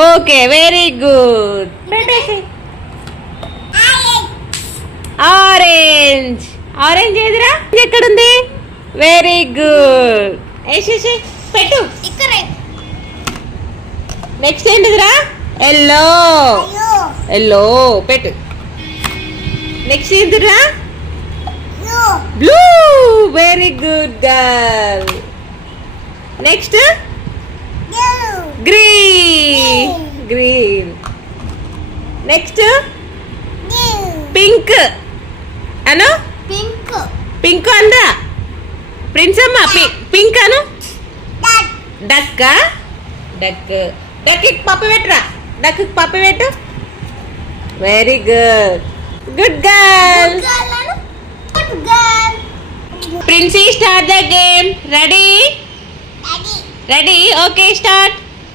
Okay very good. పెట్టేసి. Orange. Orange ఏదిరా? ఎక్కడుంది? Very good. వేసేసి పెట్టు. నెక్స్ట్ ఏంటిదిరా? ఎల్లో. ఎల్లో పెట్టు. నెక్స్ట్ ఏంటిదిరా? Blue. Very good girl. Next green. Green. Next pink. Anu pink అందా ప్రిన్స్ అమ్మ. Pink Anu. Duck. Duck. Duck పప్పు పెట్టురా. డక్ పప్పు పెట్టు. Very good. Good girl. Princy start the game. Ready? Ready. Okay start.